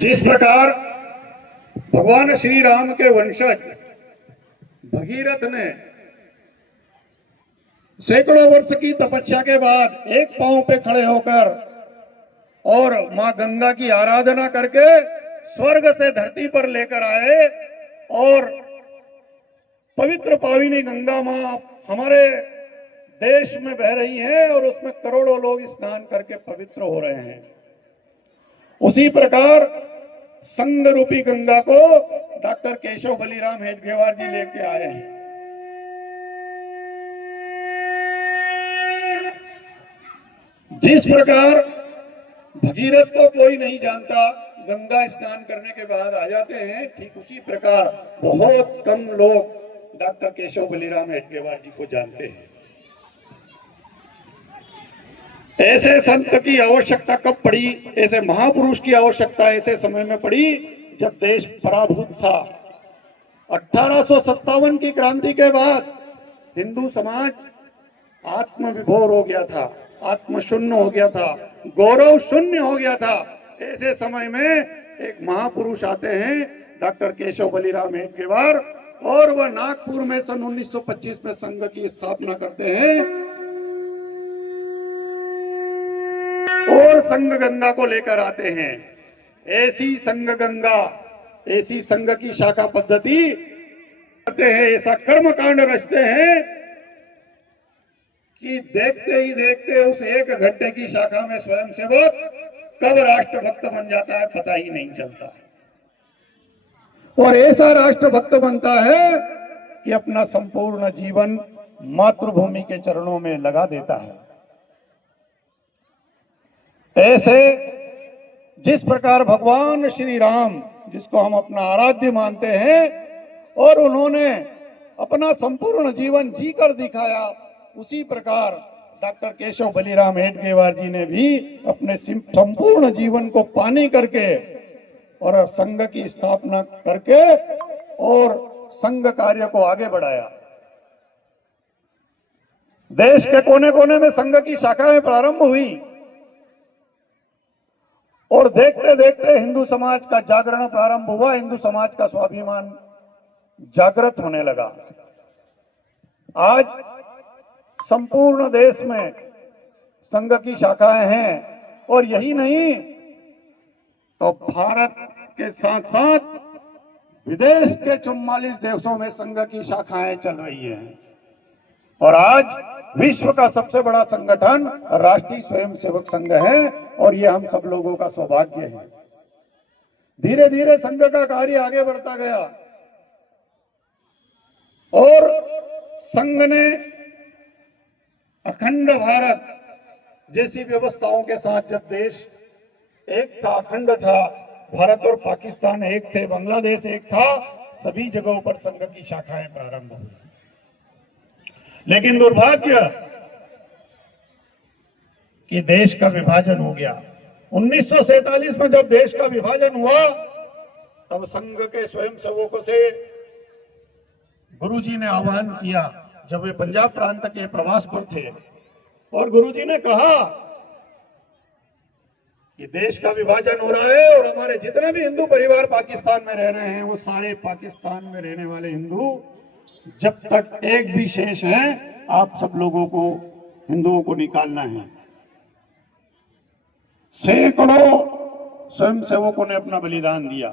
जिस प्रकार भगवान श्री राम के वंशज भगीरथ ने सैकड़ों वर्ष की तपस्या के बाद एक पांव पे खड़े होकर और मां गंगा की आराधना करके स्वर्ग से धरती पर लेकर आए और पवित्र पाविनी गंगा मां हमारे देश में बह रही हैं और उसमें करोड़ों लोग स्नान करके पवित्र हो रहे हैं। उसी प्रकार संग रूपी गंगा को डॉक्टर केशव बलिराम हेडगेवार जी लेके आए हैं। जिस प्रकार भगीरथ को कोई नहीं जानता, गंगा स्नान करने के बाद आ जाते हैं, ठीक उसी प्रकार बहुत कम लोग डॉक्टर केशव बलिराम हेडगेवार जी को जानते हैं। ऐसे संत की आवश्यकता कब पड़ी, ऐसे महापुरुष की आवश्यकता ऐसे समय में पड़ी जब देश पराभूत था। 1857 की क्रांति के बाद हिंदू समाज आत्मविभोर हो गया था, आत्मशून्य हो गया था, गौरव शून्य हो गया था। ऐसे समय में एक महापुरुष आते हैं डॉक्टर केशव बलिराम हेडगेवार, और वह नागपुर में सन 1925 में संघ की स्थापना करते हैं और संघ गंगा को लेकर आते हैं। ऐसी संघ गंगा, ऐसी संघ की शाखा पद्धति करते हैं, ऐसा कर्म कांड रचते हैं कि देखते ही देखते उस एक घंटे की शाखा में स्वयंसेवक कब राष्ट्रभक्त बन जाता है पता ही नहीं चलता। और ऐसा राष्ट्रभक्त बनता है कि अपना संपूर्ण जीवन मातृभूमि के चरणों में लगा देता है। ऐसे जिस प्रकार भगवान श्री राम, जिसको हम अपना आराध्य मानते हैं, और उन्होंने अपना संपूर्ण जीवन जीकर दिखाया, उसी प्रकार डॉक्टर केशव बलिराम हेडगेवार जी ने भी अपने संपूर्ण जीवन को पानी करके और संघ की स्थापना करके और संघ कार्य को आगे बढ़ाया। देश के कोने कोने में संघ की शाखाएं प्रारंभ हुई और देखते देखते हिंदू समाज का जागरण प्रारंभ हुआ, हिंदू समाज का स्वाभिमान जागृत होने लगा। आज संपूर्ण देश में संघ की शाखाएं हैं और यही नहीं तो भारत के साथ साथ विदेश के 44 देशों में संघ की शाखाएं चल रही हैं। और आज विश्व का सबसे बड़ा संगठन राष्ट्रीय स्वयंसेवक संघ है और ये हम सब लोगों का सौभाग्य है। धीरे धीरे संघ का कार्य आगे बढ़ता गया और संघ ने अखंड भारत जैसी व्यवस्थाओं के साथ, जब देश एक था, अखंड था, भारत और पाकिस्तान एक थे, बांग्लादेश एक था, सभी जगहों पर संघ की शाखाएं प्रारंभ हुई। लेकिन दुर्भाग्य कि देश का विभाजन हो गया। 1947 में जब देश का विभाजन हुआ तब संघ के स्वयंसेवकों से गुरुजी ने आह्वान किया, जब वे पंजाब प्रांत के प्रवास पर थे, और गुरुजी ने कहा कि देश का विभाजन हो रहा है और हमारे जितने भी हिंदू परिवार पाकिस्तान में रह रहे हैं वो सारे पाकिस्तान में रहने वाले हिंदू जब तक एक भी शेष है, आप सब लोगों को, हिंदुओं को निकालना है। सैकड़ों स्वयंसेवकों ने अपना बलिदान दिया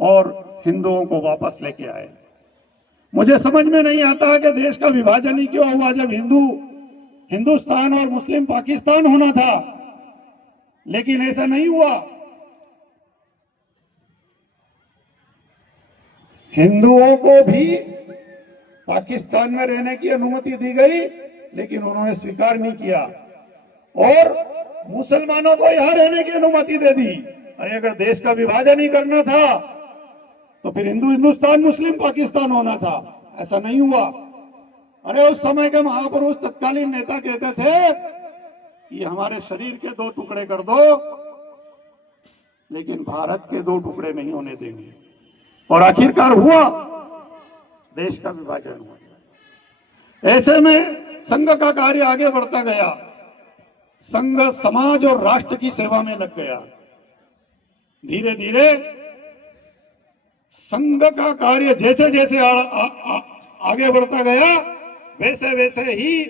और हिंदुओं को वापस लेके आए। मुझे समझ में नहीं आता कि देश का विभाजन ही क्यों हुआ, जब हिंदुस्तान और मुस्लिम पाकिस्तान होना था, लेकिन ऐसा नहीं हुआ। हिंदुओं को भी पाकिस्तान में रहने की अनुमति दी गई, लेकिन उन्होंने स्वीकार नहीं किया, और मुसलमानों को यहां रहने की अनुमति दे दी। अरे अगर देश का विभाजन ही करना था तो फिर हिंदुस्तान मुस्लिम पाकिस्तान होना था, ऐसा नहीं हुआ। अरे उस समय के महापुरुष, तत्कालीन नेता कहते थे कि हमारे शरीर के 2 टुकड़े कर दो, लेकिन भारत के 2 टुकड़े नहीं होने देंगे। और आखिरकार हुआ, देश का विभाजन हुआ। ऐसे में संघ का कार्य आगे बढ़ता गया, संघ समाज और राष्ट्र की सेवा में लग गया। धीरे धीरे संघ का कार्य जैसे जैसे आगे बढ़ता गया, वैसे वैसे ही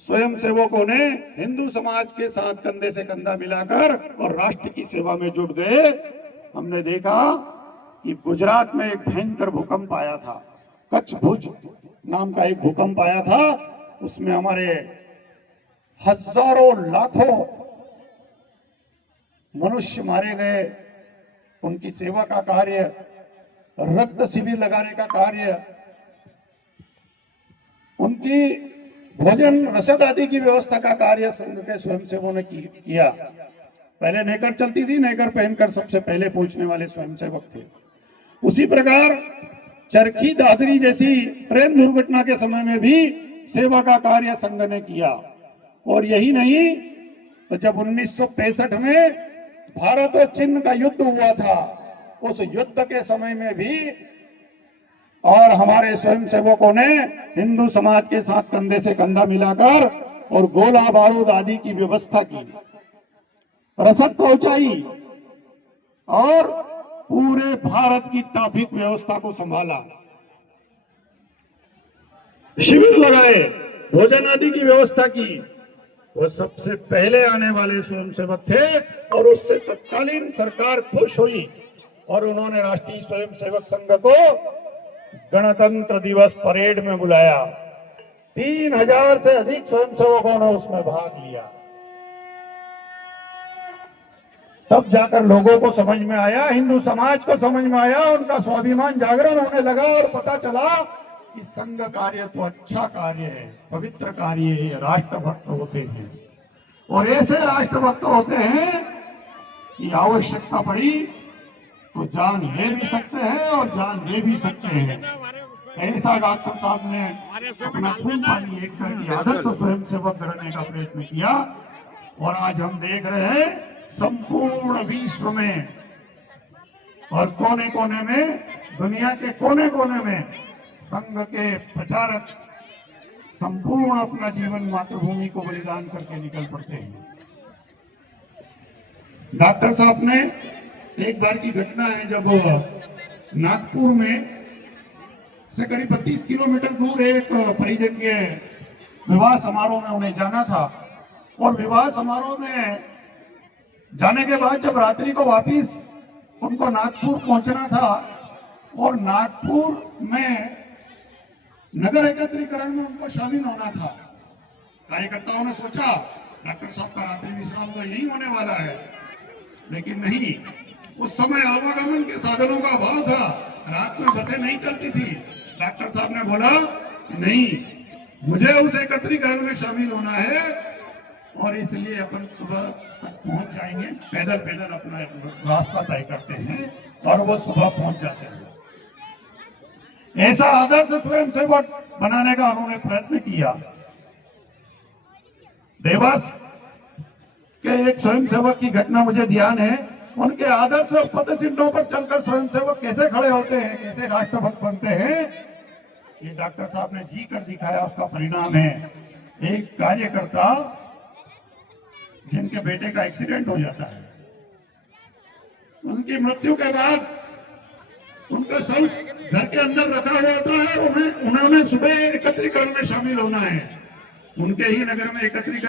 स्वयं सेवकों ने हिंदू समाज के साथ कंधे से कंधा मिलाकर और राष्ट्र की सेवा में जुट गए। हमने देखा कि गुजरात में एक भयंकर भूकंप आया था, कच्छ भुज नाम का एक भूकंप आया था। उसमें हमारे हजारों लाखों मनुष्य मारे गए। उनकी सेवा का कार्य, रक्त शिविर लगाने का कार्य, उनकी भोजन रसद आदि की व्यवस्था का कार्य संघ के स्वयंसेवकों ने किया। पहले नेकर चलती थी, नेकर पहनकर सबसे पहले पहुंचने वाले स्वयंसेवक थे। उसी प्रकार चरखी दादरी जैसी ट्रेन दुर्घटना के समय में भी सेवा का कार्य संघ ने किया। और यही नहीं, तो जब 1965 में भारत और चीन का युद्ध हुआ था, उस युद्ध के समय में भी और हमारे स्वयंसेवकों ने हिंदू समाज के साथ कंधे से कंधा मिलाकर और गोला बारूद आदि की व्यवस्था की, रसद पहुंचाई और पूरे भारत की ट्रैफिक व्यवस्था को संभाला, शिविर लगाए, भोजन आदि की व्यवस्था की। वो सबसे पहले आने वाले स्वयंसेवक थे और उससे तत्कालीन सरकार खुश हुई और उन्होंने राष्ट्रीय स्वयंसेवक संघ को गणतंत्र दिवस परेड में बुलाया। 3000 से अधिक स्वयंसेवकों ने उसमें भाग लिया। तब जाकर लोगों को समझ में आया, हिंदू समाज को समझ में आया, उनका स्वाभिमान जागरण होने लगा और पता चला कि संघ कार्य तो अच्छा कार्य है, पवित्र कार्य है, राष्ट्रभक्त होते हैं। और ऐसे राष्ट्रभक्त होते हैं कि आवश्यकता पड़ी तो जान ले भी सकते हैं और जान ले भी सकते हैं। ऐसा डॉक्टर साहब ने अपना खून पानी एक करके आदर्श स्वयंसेवक करने का प्रयत्न किया। और आज हम देख रहे हैं संपूर्ण विश्व में और कोने कोने में, दुनिया के कोने कोने में संघ के प्रचारक संपूर्ण अपना जीवन मातृभूमि को बलिदान करके निकल पड़ते हैं। डॉक्टर साहब ने एक बार की घटना है, जब नागपुर में से करीब 32 किलोमीटर दूर एक परिजन के विवाह समारोह में उन्हें जाना था। और विवाह समारोह में जाने के बाद जब रात्रि को वापिस उनको नागपुर पहुंचना था और नागपुर में नगर एकत्रीकरण में उनको शामिल होना था, कार्यकर्ताओं ने सोचा डॉक्टर साहब का रात्रि विश्राम तो यही होने वाला है, लेकिन नहीं। उस समय आवागमन के साधनों का अभाव था, रात में बसें नहीं चलती थी। डॉक्टर साहब ने बोला नहीं, मुझे उस एकत्रीकरण में शामिल होना है और इसलिए अपन सुबह तक पहुंच जाएंगे। पैदल पैदल अपना रास्ता तय करते हैं और वो सुबह पहुंच जाते हैं। ऐसा आदर्श स्वयंसेवक बनाने का उन्होंने प्रयत्न किया। देवास के एक स्वयंसेवक की घटना मुझे ध्यान है। उनके आदर्श और पद चिन्हों पर चलकर स्वयंसेवक कैसे खड़े होते हैं, कैसे राष्ट्रभक्त बनते हैं, ये डॉक्टर साहब ने जी कर दिखाया। उसका परिणाम है एक कार्यकर्ता जिनके बेटे का एक्सीडेंट हो जाता है, उनकी मृत्यु के बाद उनका शव घर के अंदर रखा हुआ होता है। उन्होंने सुबह एकत्रीकरण में शामिल होना है, उनके ही नगर में एकत्रीकरण